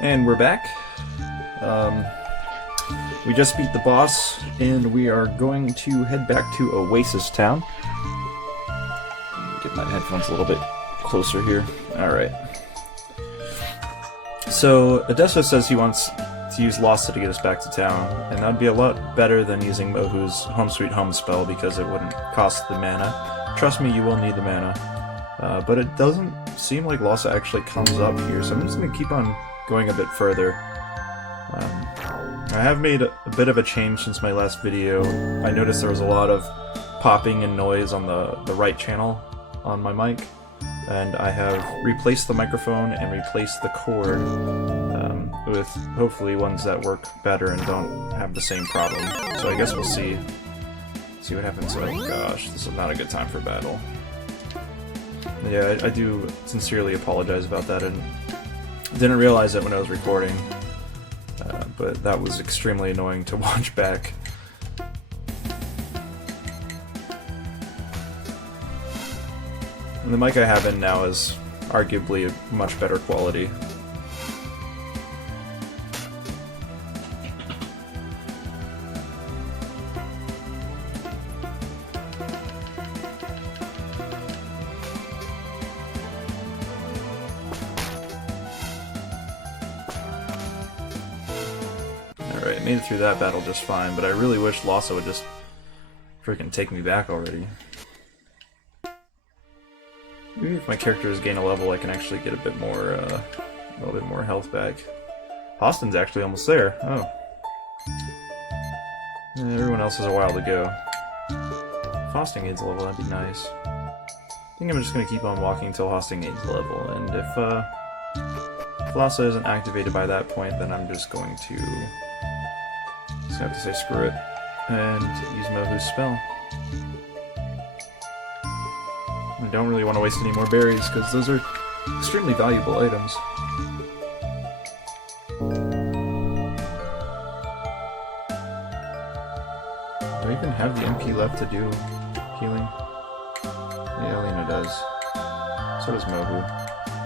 And we're back. We just beat the boss, and we are going to head back to Oasis Town. Get my headphones a little bit closer here. Alright. So, Odessa says he wants to use Lhasa to get us back to town, and that would be a lot better than using Mohu's Home Sweet Home spell because it wouldn't cost the mana. Trust me, you will need the mana. But it doesn't seem like Lhasa actually comes up here, so I'm just going to keep on going a bit further. I have made a bit of a change since my last video. I noticed there was a lot of popping and noise on the right channel on my mic, and I have replaced the microphone and replaced the cord with hopefully ones that work better and don't have the same problem. So I guess we'll see what happens. Oh gosh, this is not a good time for battle. Yeah, I do sincerely apologize about that, and didn't realize it when I was recording. But that was extremely annoying to watch back. And the mic I have in now is arguably a much better quality. Alright, made it through that battle just fine, but I really wish Lhasa would just freaking take me back already. Maybe if my characters gain a level, I can actually get a little bit more health back. Austin's actually almost there. Oh. Everyone else has a while to go. If Austin gains a level, that'd be nice. I think I'm just gonna keep on walking until Austin gains a level, and if Lhasa isn't activated by that point, then I'm just going to have to say screw it and use Mohu's spell. I don't really want to waste any more berries, because those are extremely valuable items. Do I even have the MP left to do healing? Yeah, Alina does. So does Mohu.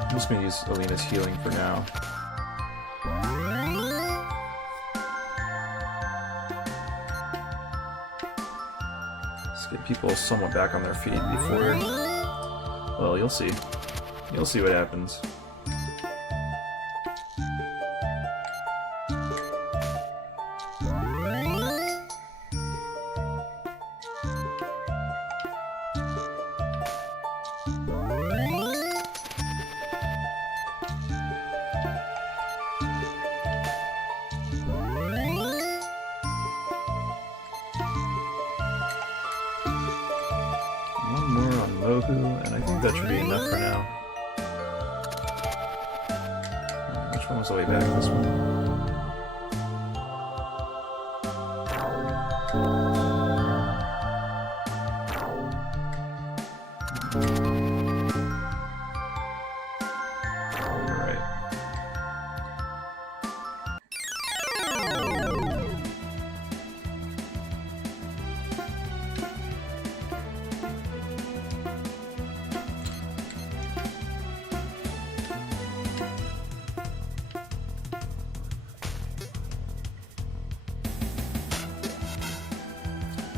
I'm just going to use Alina's healing for now. Let's get people somewhat back on their feet before... Well, you'll see. You'll see what happens. One more on Mohu, and I think that should be enough for now. Which one was the way back? This one?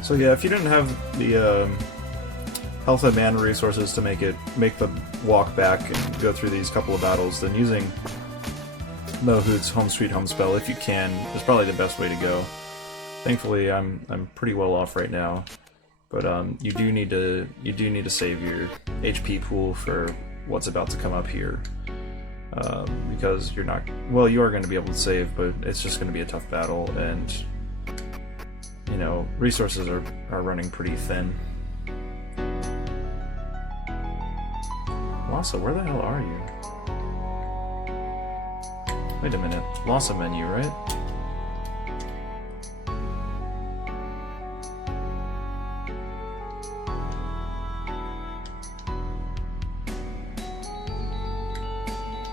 So yeah, if you didn't have the health and mana resources to make the walk back and go through these couple of battles, then using Mohu's Home Sweet Home spell, if you can, is probably the best way to go. Thankfully, I'm pretty well off right now, but you do need to save your HP pool for what's about to come up here, because you're not, well, you are going to be able to save, but it's just going to be a tough battle, and you know, resources are running pretty thin. Lhasa, where the hell are you? Wait a minute. Lhasa menu, right?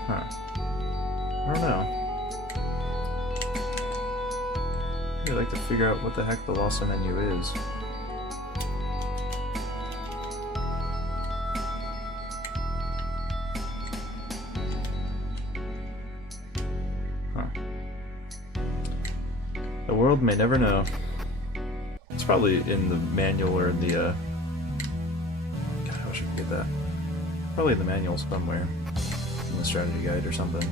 Huh. I don't know. I'd like to figure out what the heck the Lhasa menu is. The world may never know. It's probably in the manual or in the, God, I wish I could get that. Probably in the manual somewhere. In the strategy guide or something.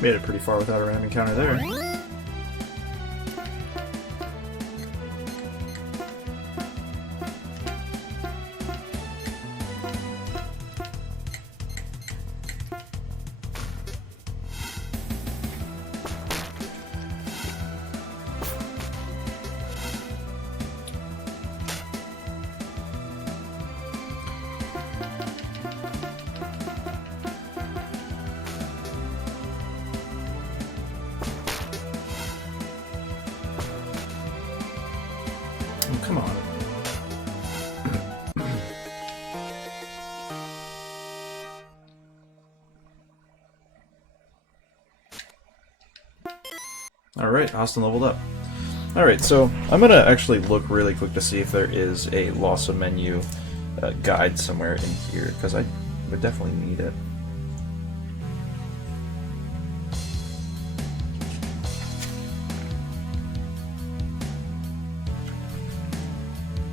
Made it pretty far without a random encounter there. Oh, come on. Alright, Austin leveled up. Alright, so I'm gonna actually look really quick to see if there is a Lhasa menu guide somewhere in here, because I would definitely need it.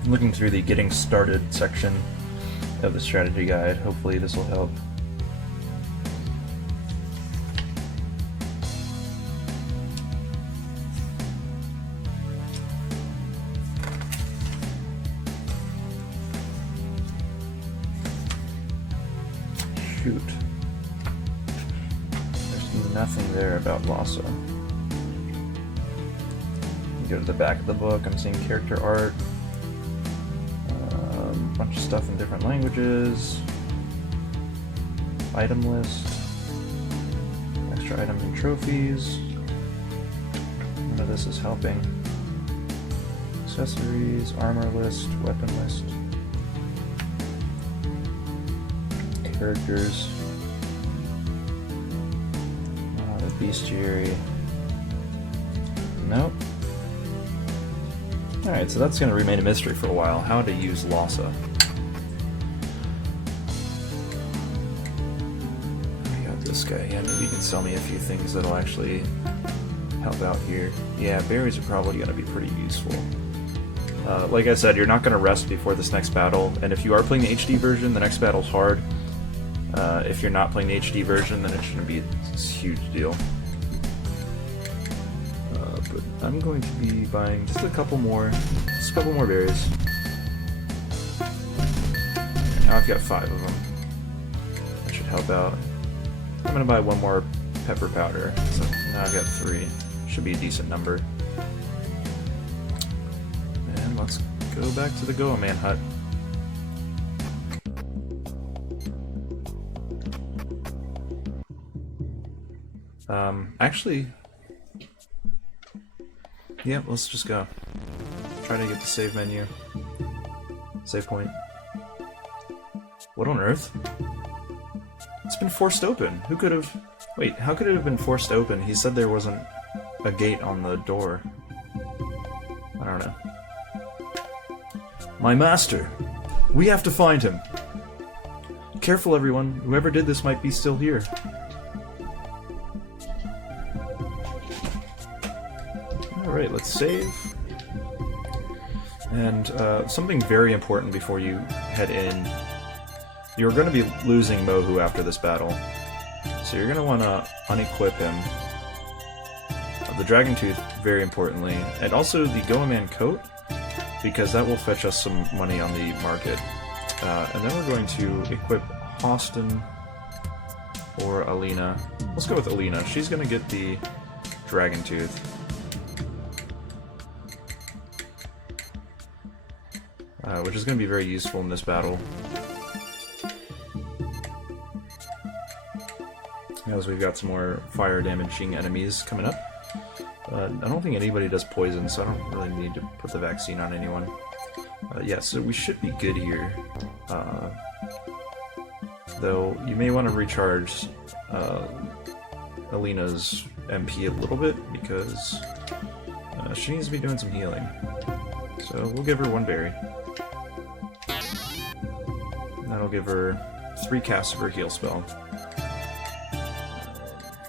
I'm looking through the Getting Started section of the strategy guide. Hopefully this will help. Shoot. There's nothing there about Lhasa. Go to the back of the book, I'm seeing character art. Bunch of stuff in different languages. Item list. Extra items and trophies. None of this is helping. Accessories, armor list, weapon list. Characters. The bestiary. Nope. Alright, so that's going to remain a mystery for a while. How to use Lhasa. I got this guy. Yeah, maybe you can sell me a few things that'll actually help out here. Yeah, berries are probably going to be pretty useful. Like I said, you're not going to rest before this next battle, and if you are playing the HD version, the next battle's hard. If you're not playing the HD version, then it shouldn't be a huge deal. But I'm going to be buying just a couple more berries. Now I've got 5 of them. That should help out. I'm going to buy one more pepper powder, so now I've got 3. Should be a decent number. And let's go back to the Goa-Man hut. Actually, yeah, let's just go. Try to get the save menu. Save point. What on earth? It's been forced open. Who could have... Wait, how could it have been forced open? He said there wasn't a gate on the door. I don't know. My master! We have to find him! Careful, everyone. Whoever did this might be still here. Alright, let's save. And something very important before you head in. You're going to be losing Mohu after this battle. So you're going to want to unequip him. The Dragon Tooth, very importantly. And also the Goa-Man coat, because that will fetch us some money on the market. And then we're going to equip Austin or Alina. Let's go with Alina. She's going to get the Dragon Tooth. Which is going to be very useful in this battle. As we've got some more fire damaging enemies coming up. I don't think anybody does poison, so I don't really need to put the vaccine on anyone. Yeah, so we should be good here. Though you may want to recharge Alina's MP a little bit, because she needs to be doing some healing. So we'll give her 1 berry. That'll give her 3 casts of her heal spell.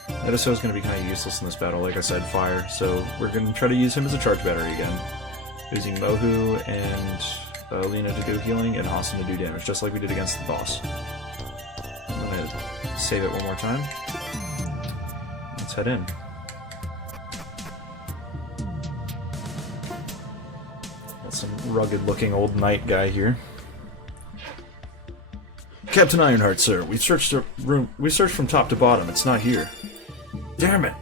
Ediso is going to be kind of useless in this battle, like I said, fire, so we're going to try to use him as a charge battery again. Using Mohu and Alina to do healing, and Austin to do damage, just like we did against the boss. I'm going to save it one more time. Let's head in. Got some rugged-looking old knight guy here. Captain Ironhart, sir. We've searched the room. We searched from top to bottom. It's not here. Damn it!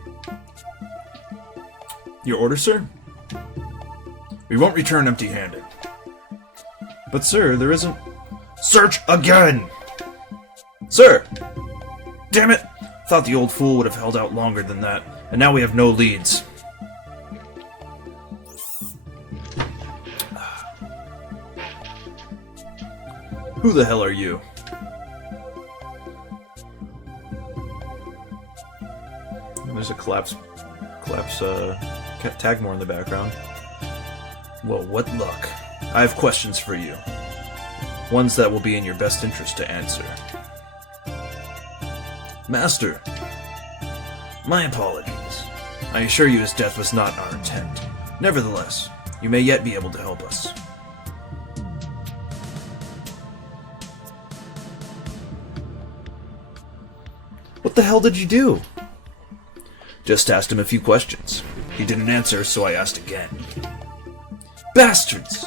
Your order, sir? We won't return empty-handed. But, sir, there isn't... Search again! Sir! Damn it! Thought the old fool would have held out longer than that, and now we have no leads. Who the hell are you? There's a collapse Tagmore in the background. Well, what luck. I have questions for you. Ones that will be in your best interest to answer. Master! My apologies. I assure you his death was not our intent. Nevertheless, you may yet be able to help us. What the hell did you do? Just asked him a few questions. He didn't answer, so I asked again. Bastards!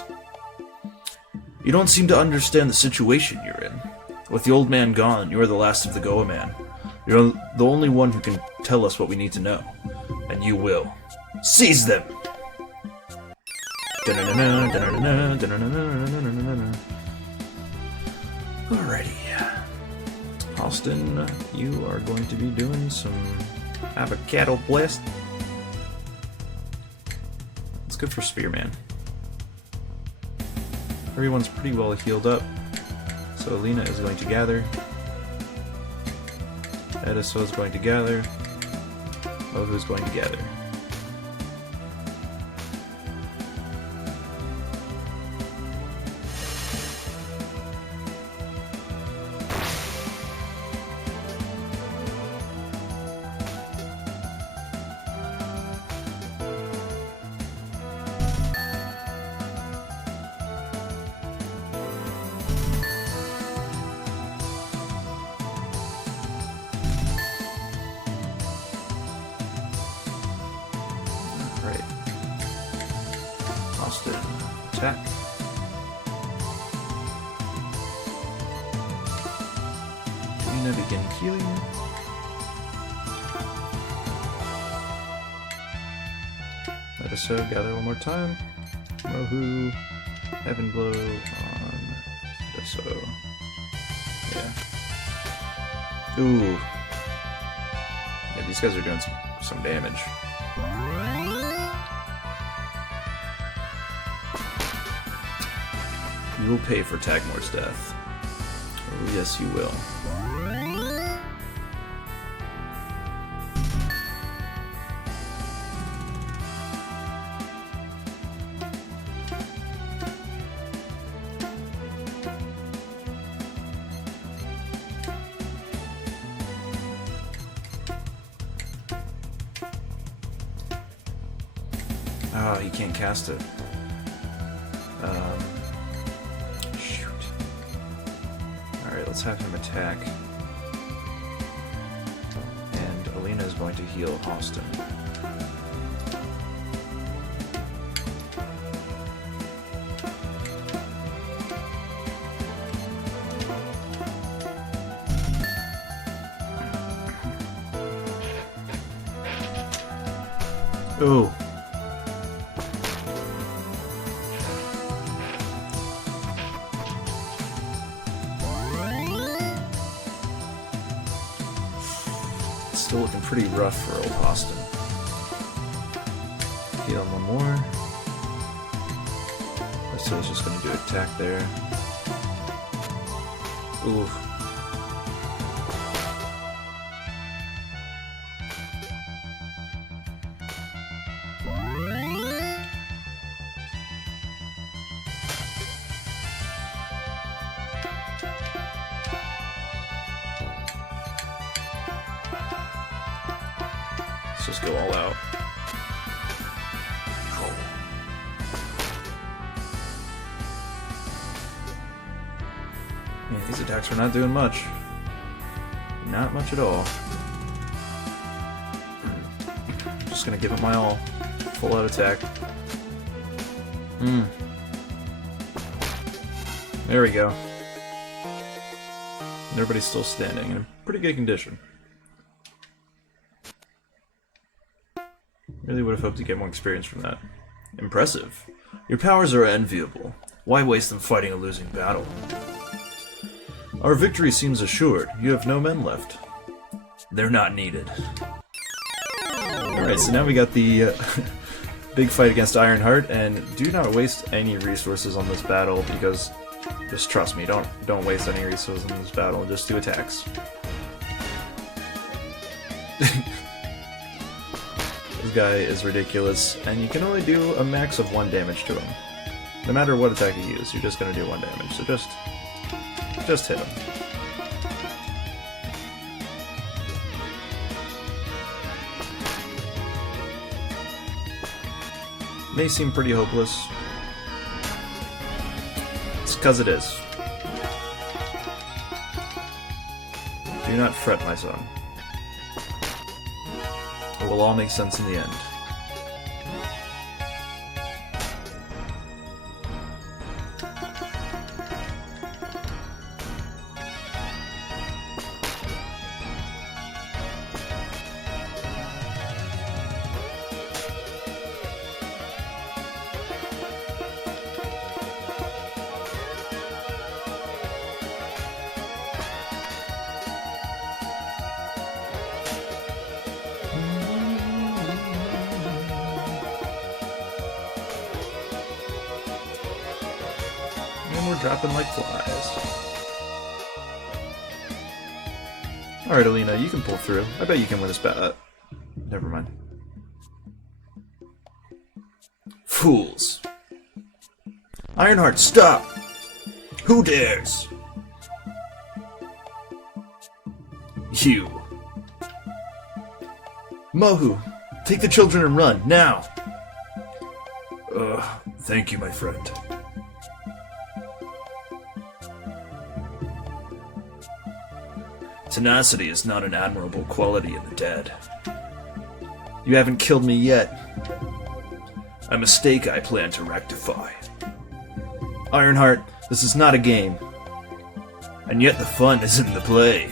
You don't seem to understand the situation you're in. With the old man gone, you're the last of the Goa man. You're the only one who can tell us what we need to know. And you will. Seize them! Alrighty. Austin, you are going to be doing some avocado blast. It's good for Spearman. Everyone's pretty well healed up. So Alina is going to gather. Ediso is going to gather. Mohu is going to gather. Austin, attack. Alina begin healing. Ediso gather one more time. Mohu, Heaven Blow on Ediso. Yeah. Ooh. Yeah, these guys are doing some damage. You will pay for Tagmore's death. Oh, yes, you will. Oh, he can't cast it. Shoot. Alright, let's have him attack. And Alina is going to heal Austin. Ooh. Still looking pretty rough for old Austin. Heal him one more. So he's just gonna do attack there. Ooh. Let's just go all out. Yeah, these attacks are not doing much. Not much at all. Just gonna give it my all. Full out attack. There we go. Everybody's still standing in a pretty good condition. Really would have hoped to get more experience from that. Impressive. Your powers are enviable. Why waste them fighting a losing battle? Our victory seems assured. You have no men left. They're not needed. Alright, so now we got the big fight against Ironhart, and do not waste any resources on this battle, because, just trust me, don't waste any resources on this battle, just do attacks. This guy is ridiculous, and you can only do a max of 1 damage to him. No matter what attack you use, you're just gonna do 1 damage, so just hit him. May seem pretty hopeless. It's because it is. Do not fret, my son. It will all make sense in the end. And we're dropping like flies. Alright, Alina, you can pull through. I bet you can win this battle. Never mind. Fools! Ironhart, stop! Who dares? You. Mohu, take the children and run, now! Thank you, my friend. Tenacity is not an admirable quality in the dead. You haven't killed me yet. A mistake I plan to rectify. Ironhart, this is not a game. And yet the fun is in the play.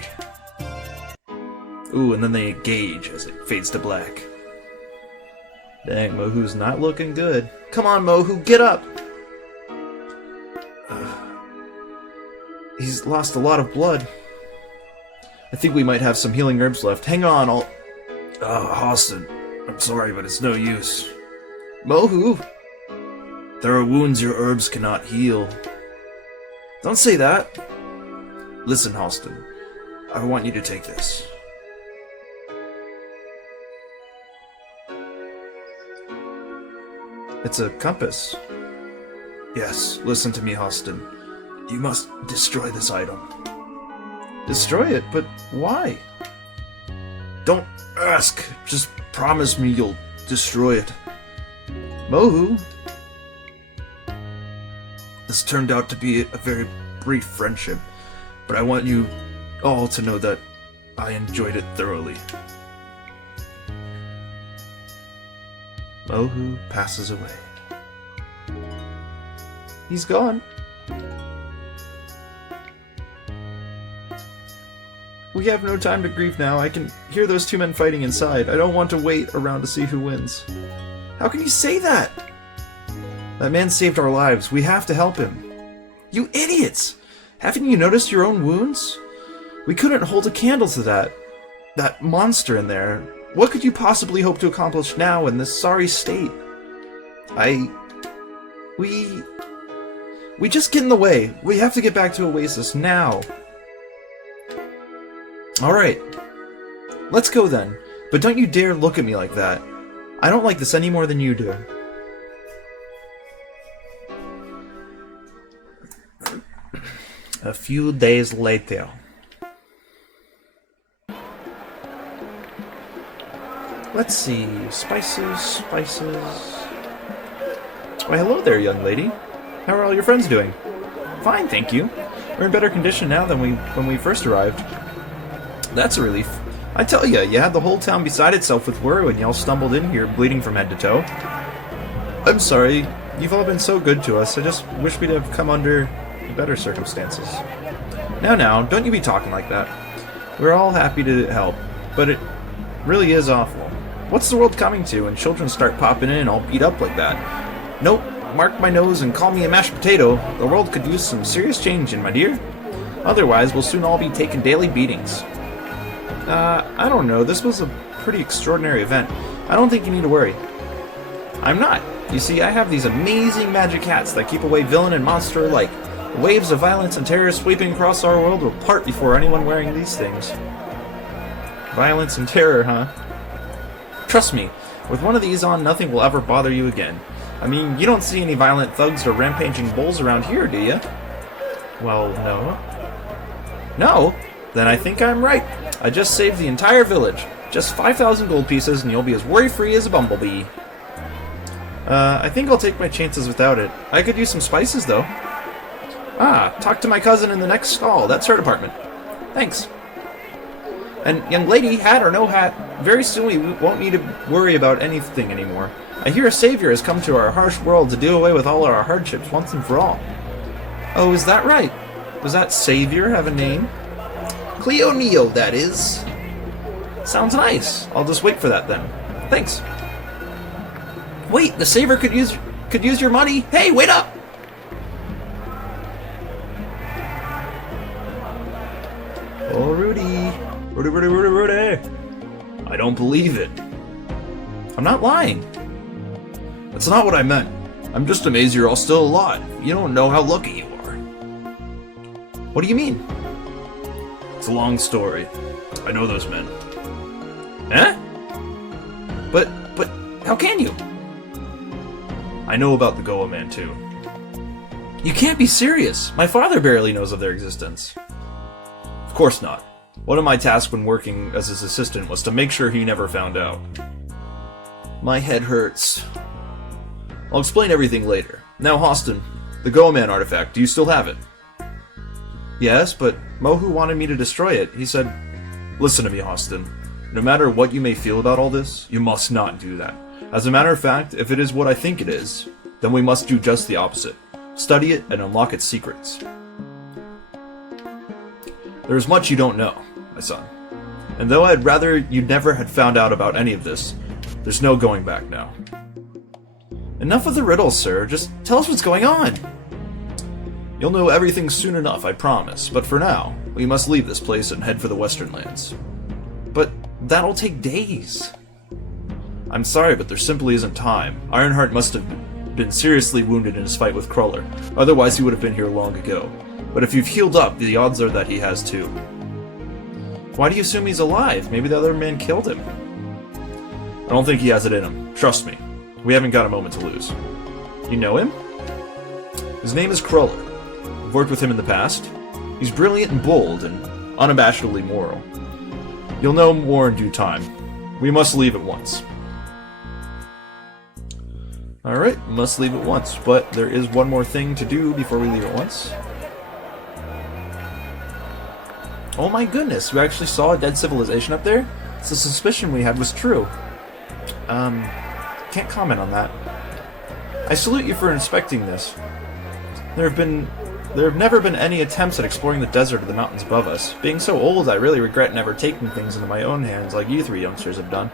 Ooh, and then they engage as it fades to black. Dang, Mohu's not looking good. Come on, Mohu, get up! He's lost a lot of blood. I think we might have some healing herbs left. Hang on, I'll... Austin, I'm sorry, but it's no use. Mohu! There are wounds your herbs cannot heal. Don't say that. Listen, Halston. I want you to take this. It's a compass. Yes, listen to me, Halston. You must destroy this item. Destroy it? But why? Don't ask. Just promise me you'll destroy it. Mohu? This turned out to be a very brief friendship, but I want you all to know that I enjoyed it thoroughly. Mohu passes away. He's gone. We have no time to grieve now. I can hear those two men fighting inside. I don't want to wait around to see who wins. How can you say that? That man saved our lives. We have to help him. You idiots! Haven't you noticed your own wounds? We couldn't hold a candle to that. That monster in there. What could you possibly hope to accomplish now in this sorry state? We just get in the way. We have to get back to Oasis now. Alright. Let's go then. But don't you dare look at me like that. I don't like this any more than you do. A few days later. Let's see. Spices. Why, hello there, young lady. How are all your friends doing? Fine, thank you. We're in better condition now than when we first arrived. That's a relief. I tell ya, you had the whole town beside itself with worry when y'all stumbled in here, bleeding from head to toe. I'm sorry. You've all been so good to us. I just wish we'd have come under better circumstances. Now, don't you be talking like that. We're all happy to help, but it really is awful. What's the world coming to when children start popping in all beat up like that? Nope, mark my nose and call me a mashed potato. The world could use some serious changing, my dear. Otherwise, we'll soon all be taking daily beatings. I don't know. This was a pretty extraordinary event. I don't think you need to worry. I'm not. You see, I have these amazing magic hats that keep away villain and monster alike. Waves of violence and terror sweeping across our world will part before anyone wearing these things. Violence and terror, huh? Trust me, with one of these on, nothing will ever bother you again. I mean, you don't see any violent thugs or rampaging bulls around here, do you? Well, no. No? Then I think I'm right. I just saved the entire village. Just 5,000 gold pieces and you'll be as worry-free as a bumblebee. I think I'll take my chances without it. I could use some spices, though. Ah, talk to my cousin in the next stall. That's her department. Thanks. And, young lady, hat or no hat, very soon we won't need to worry about anything anymore. I hear a savior has come to our harsh world to do away with all our hardships once and for all. Oh, is that right? Does that savior have a name? Cleo Neo, that is. Sounds nice. I'll just wait for that then. Thanks. Wait, the savior could use your money. Hey, wait up! Oh, Rudy. Rudy. I don't believe it. I'm not lying. That's not what I meant. I'm just amazed you're all still alive. You don't know how lucky you are. What do you mean? It's a long story. I know those men. Eh? But how can you? I know about the Goa man too. You can't be serious. My father barely knows of their existence. Of course not. One of my tasks when working as his assistant was to make sure he never found out. My head hurts. I'll explain everything later. Now, Austin, the Goa man artifact, do you still have it? Yes, but Mohu wanted me to destroy it. He said, listen to me, Austin. No matter what you may feel about all this, you must not do that. As a matter of fact, if it is what I think it is, then we must do just the opposite. Study it and unlock its secrets. There is much you don't know, my son. And though I'd rather you never had found out about any of this, there's no going back now. Enough of the riddles, sir. Just tell us what's going on. You'll know everything soon enough, I promise. But for now, we must leave this place and head for the Western Lands. But that'll take days. I'm sorry, but there simply isn't time. Ironhart must have been seriously wounded in his fight with Kruller. Otherwise, he would have been here long ago. But if you've healed up, the odds are that he has too. Why do you assume he's alive? Maybe the other man killed him. I don't think he has it in him. Trust me. We haven't got a moment to lose. You know him? His name is Kruller. I've worked with him in the past. He's brilliant and bold, and unabashedly moral. You'll know more in due time. We must leave at once. Alright, must leave at once, but there is one more thing to do before we leave at once. Oh my goodness, we actually saw a dead civilization up there? So the suspicion we had was true. Can't comment on that. I salute you for inspecting this. There have never been any attempts at exploring the desert or the mountains above us. Being so old, I really regret never taking things into my own hands like you three youngsters have done.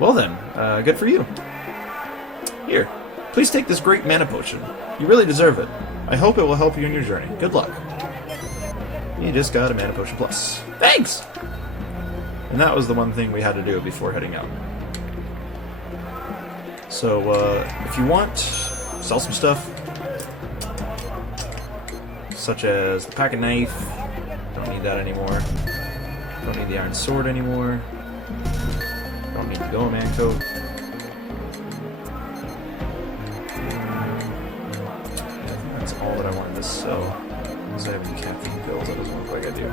Well then, good for you. Here, please take this great mana potion. You really deserve it. I hope it will help you in your journey. Good luck. You just got a mana potion plus. Thanks! And that was the one thing we had to do before heading out. So, if you want, sell some stuff. Such as the pocket knife. Don't need that anymore. Don't need the iron sword anymore. Don't need the Go Man coat. I think that's all that I wanted to sell. Does I have any caffeine pills? That doesn't look like I do.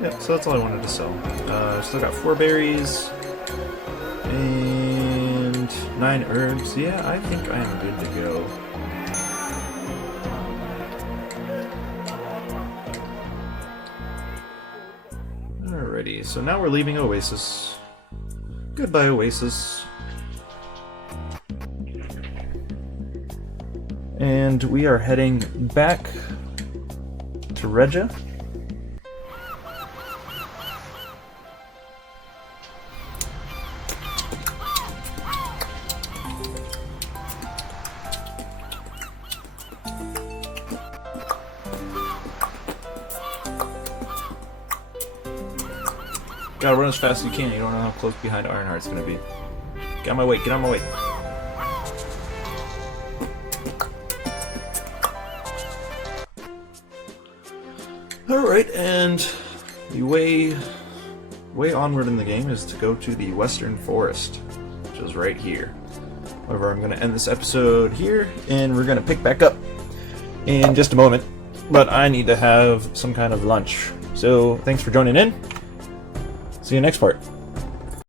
Yep, so that's all I wanted to sell. Still got 4 berries. And 9 herbs. Yeah, I think I am good to go. Alrighty, so now we're leaving Oasis. Goodbye, Oasis. And we are heading back to Regia. Gotta run as fast as you can. You don't know how close behind Ironhart's gonna be. Get on my way, get on my way. Alright, and the way onward in the game is to go to the Western Forest, which is right here. However, I'm gonna end this episode here, and we're gonna pick back up in just a moment. But I need to have some kind of lunch. So, thanks for joining in. See you next part.